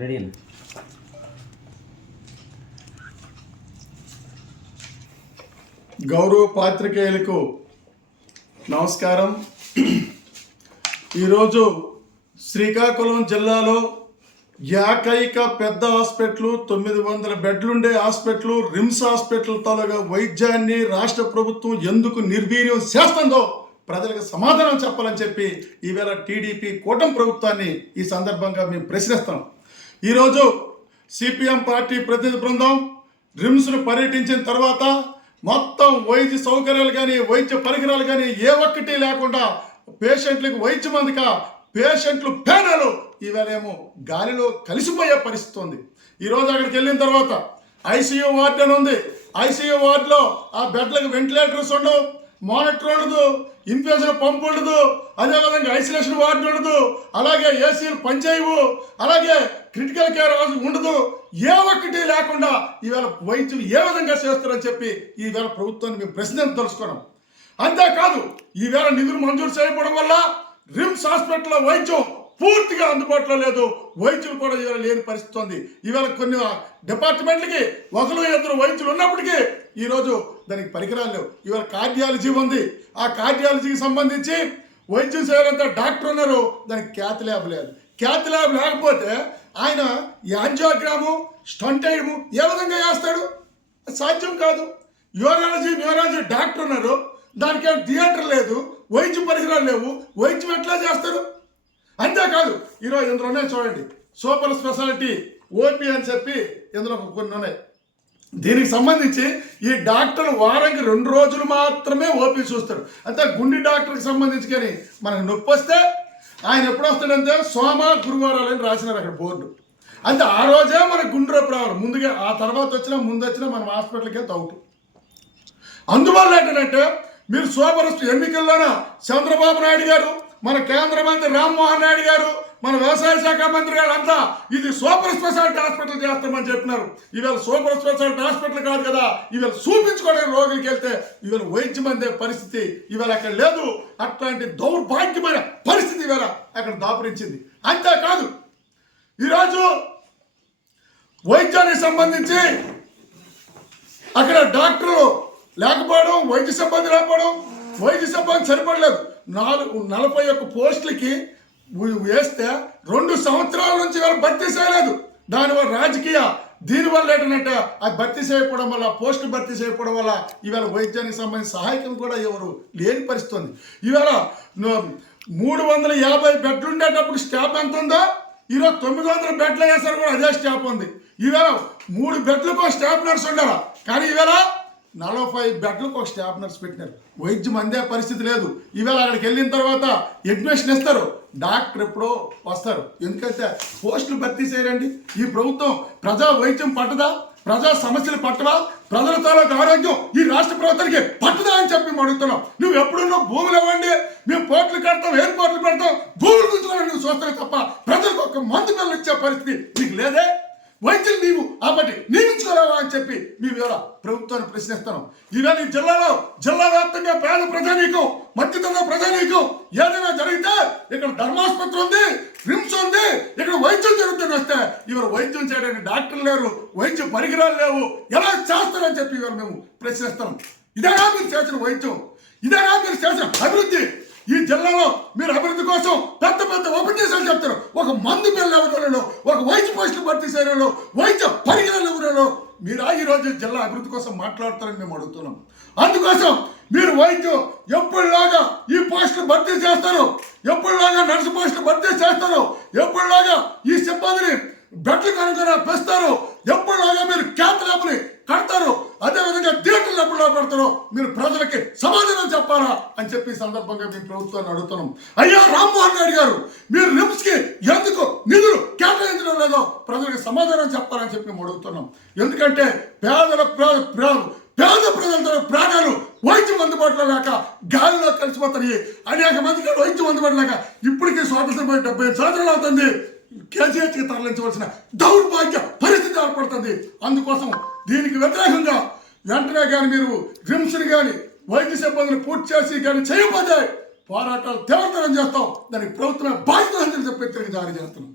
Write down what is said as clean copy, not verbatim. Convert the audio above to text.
Ready. గౌరవ పాత్రికేయులకు నమస్కారం. ఈరోజు శ్రీకాకుళం జిల్లాలో ఏకైక పెద్ద హాస్పిటల్, 900 బెడ్లుండే హాస్పిటల్, రిమ్స్ హాస్పిటల్ తాలూగా వైద్యాన్ని రాష్ట్ర ప్రభుత్వం ఎందుకు నిర్వీర్యం చేస్తుందో ప్రజలకు సమాధానం చెప్పాలని చెప్పి ఈవేళ టీడీపీ కూటమి ప్రభుత్వాన్ని ఈ సందర్భంగా మేము ప్రశ్నిస్తాం. ఈరోజు సిపిఎం పార్టీ ప్రతినిధి బృందం రిమ్స్ను పర్యటించిన తర్వాత మొత్తం వైద్య సౌకర్యాలు కానీ వైద్య పరికరాలు కానీ ఏ ఒక్కటి లేకుండా పేషెంట్లకు వైద్యం అందక పేషెంట్లు పేదలు ఈవేళ ఏమో గాలిలో కలిసిపోయే పరిస్థితి ఉంది. ఈరోజు అక్కడికి వెళ్ళిన తర్వాత ఐసీయూ వార్డు అని ఉంది. ఐసీయూ వార్డులో ఆ బెడ్లకు వెంటిలేటర్స్ ఉండవు, మానిటర్ ఉండదు, ఇన్ఫ్యూజన్ పంపు ఉండదు, అదేవిధంగా ఐసోలేషన్ వార్డు ఉండదు, అలాగే ఏసీలు పనిచేయవు, అలాగే క్రిటికల్ కేర్ ఉండదు. ఏ ఒక్కటి లేకుండా ఈవేళ వైద్యం ఏ విధంగా చేస్తారని చెప్పి ఈవేళ ప్రభుత్వాన్ని మేము ప్రశ్న తెలుసుకున్నాం. అంతేకాదు ఈవేళ నిధులు మంజూరు చేయకపోవడం వల్ల రిమ్స్ హాస్పిటల్లో వైద్యం పూర్తిగా అందుబాటులో లేదు. వైద్యులు కూడా ఈవేళ లేని పరిస్థితి ఉంది. ఈవేళ కొన్ని డిపార్ట్మెంట్లకి 1-2 వైద్యులు ఉన్నప్పటికీ ఈరోజు దానికి పరికరాలు లేవు. ఈవేళ కార్డియాలజీ ఉంది. ఆ కార్డియాలజీకి సంబంధించి వైద్యం చేయాలంటే డాక్టర్ ఉన్నారు, దానికి క్యాత్ ల్యాబ్ లేదు. క్యాత్ ల్యాబ్ లేకపోతే ఆయన యాంజియోగ్రాము, స్టంట్ వేయడము ఏ విధంగా చేస్తాడు? సాధ్యం కాదు. న్యూరాలజీ డాక్టర్ ఉన్నారు, దానికి థియేటర్ లేదు, వైద్య పరికరాలు లేవు, వైద్యం ఎట్లా చేస్తారు? అంతేకాదు ఈరోజు ఇందులో ఉన్నాయి చూడండి, సూపర్ స్పెషాలిటీ ఓపీ అని చెప్పి ఇందులో కొన్ని ఉన్నాయి. దీనికి సంబంధించి ఈ డాక్టర్ వారానికి 2 రోజులు మాత్రమే ఓపీ చూస్తారు. అంటే గుండె డాక్టర్కి సంబంధించి కానీ మనకు నొప్పి వస్తే ఆయన ఎప్పుడు వస్తాడంటే సోమ గురువారాలు అని రాసినారు అక్కడ బోర్డు. అంటే ఆ రోజే మనకు గుండె నొప్పి రావాలి. ముందుగా ఆ తర్వాత ముందు వచ్చినా మనం హాస్పిటల్కే తౌటు. అందువల్ల ఏంటంటే మీరు సూపర్ ఎన్నికల్లోన చంద్రబాబు నాయుడు గారు, మన కేంద్ర మంత్రి రామ్మోహన్ నాయుడు గారు, మన వ్యవసాయ శాఖ మంత్రి గారు అంతా ఇది సూపర్ స్పెషాలిటీ హాస్పిటల్ చేస్తామని చెప్పినారు. ఈవేళ సూపర్ స్పెషాలిటీ హాస్పిటల్ కాదు కదా, ఈవేళ చూపించుకోవడానికి రోగులకి వెళ్తే ఈవేళ వైద్యం అందే పరిస్థితి ఈవేళ అక్కడ లేదు. అట్లాంటి దౌర్భాగ్యమైన పరిస్థితి ఈవేళ అక్కడ దాపురించింది. అంతేకాదు ఈరోజు వైద్యానికి సంబంధించి అక్కడ డాక్టర్లు లేకపోవడం, వైద్య సిబ్బంది లేకపోవడం, వైద్య సిబ్బంది సరిపడలేదు. 41 పోస్టులకి వేస్తే 2 సంవత్సరాల నుంచి వాళ్ళు భర్తీ చేయలేదు. దానివల్ల రాజకీయ దీనివల్ల ఏంటంటే అది భర్తీ చేయకపోవడం వల్ల, పోస్టులు భర్తీ చేయకపోవడం వల్ల ఈవేళ వైద్యానికి సంబంధించి సహాయకం కూడా ఎవరు లేని పరిస్థితి ఉంది. ఈవేళ 350 బెడ్లు ఉండేటప్పుడు స్టాఫ్ ఎంత ఉందో ఈరోజు 900 బెడ్లు వేసారు కూడా అదే స్టాఫ్ ఉంది. ఈవేళ 3 బెడ్లకు స్టాఫ్ నర్స్ ఉండాలి, కానీ ఈవేళ 45 బెడ్లకు ఒక స్టాఫ్ నర్స్ పెట్టినారు. వైద్యం అందే పరిస్థితి లేదు. ఈవేళ అక్కడికి వెళ్ళిన తర్వాత అడ్మిషన్ ఇస్తారు, డాక్టర్ ఎప్పుడో వస్తారు. ఎందుకంటే పోస్టులు భర్తీ చేయరండి. ఈ ప్రభుత్వం ప్రజా వైద్యం పట్టదా? ప్రజా సమస్యలు పట్టవా? ప్రజల తాలూకు ఆరోగ్యం ఈ రాష్ట్ర ప్రభుత్వానికి పట్టదా అని చెప్పి మేము అడుగుతున్నాం. నువ్వు ఎప్పుడున్నో భూములు ఇవ్వండి, మేము పోర్టులు కడతాం, ఎయిర్పోర్ట్లు పెడతాం, భూములు గుంజుకోవాలి నువ్వు చూస్తావు తప్ప ప్రజలకు ఒక మందు పిల్లలు ఇచ్చే పరిస్థితి నీకు లేదే. వైద్యులు నీవు కాబట్టి నియమించుకోరావా అని చెప్పి మేము ఇవాళ ప్రభుత్వాన్ని ప్రశ్నిస్తున్నాం. ఈవేళ ఈ జిల్లా వ్యాప్తంగా పేద ప్రజానీకం, మధ్యతరగతి ప్రజానీకం ఏదైనా జరిగితే ఇక్కడ ధర్మాసుపత్రి ఉంది, రిమ్స్ ఉంది, ఇక్కడ వైద్యం జరుగుతుంది వస్తే ఇవాళ వైద్యం చేయడానికి డాక్టర్లు లేరు, వైద్య పరికరాలు లేవు, ఎలా చేస్తారని చెప్పి ఇవాళ మేము ప్రశ్నిస్తున్నాం. ఇదేనా మీరు చేసిన వైద్యం? ఇదేనా మీరు చేసిన అభివృద్ధి? ఈ జిల్లాలో మీరు అభివృద్ధి కోసం పెద్ద ఉపన్యాసాలు చెప్తారు. ఒక మందు బిల్లు ఎవరిలో, ఒక వైద్య పోస్టులు భర్తీ చేయడంలో, వైద్య పరికరాలు ఎవరిలో మీరు ఈరోజు జిల్లా అభివృద్ధి కోసం మాట్లాడతారని మేము అడుగుతున్నాం. అందుకోసం మీరు వైద్యం ఎప్పుడులాగా ఈ పోస్టులు భర్తీ చేస్తారు, ఎప్పుడులాగా నర్సు పోస్టులు భర్తీ చేస్తారు, ఎప్పుడులాగా ఈ సిబ్బందిని బెడ్లు కనుక పెస్తారు, ఎప్పుడులాగా మీరు క్యాంప్ ల్యాబ్ని కడతారు, అదేవిధంగా థియేటర్లు ఎప్పుడు పెడతారో మీరు ప్రజలకి సమాధానం చెప్పాలా అని చెప్పి సందర్భంగా మేము ప్రభుత్వాన్ని అడుగుతున్నాం. అయ్యా రామ్మోహన్ నాయుడు గారు, మీరు రిమ్స్కి ఎందుకు నిధులు కేటాయించడం లేదో ప్రజలకు సమాధానం చెప్పాలని చెప్పి మేము అడుగుతున్నాం. ఎందుకంటే పేద ప్రజలతో ప్రాణాలు వైద్యం అందుబాటులో లేక గాలిలో కలిసిపోతాయి. అనేక మందికి వైద్యం అందుబాటులో లేక ఇప్పటికీ స్వాతంత్రం 75 సంవత్సరాలు అవుతుంది. కేసీహెచ్కి తరలించవలసిన దౌర్భాగ్య పరిస్థితి ఏర్పడుతుంది. అందుకోసం దీనికి వ్యతిరేకంగా వెంటనే కానీ మీరు రిమ్స్ని కానీ వైద్య సిబ్బందిని పూర్తి చేసి కానీ చేయకపోతే పోరాటాలు తీవ్రతరం చేస్తాం. దానికి ప్రభుత్వమే బాధ్యత అని చెప్పి జారీ చేస్తున్నాం.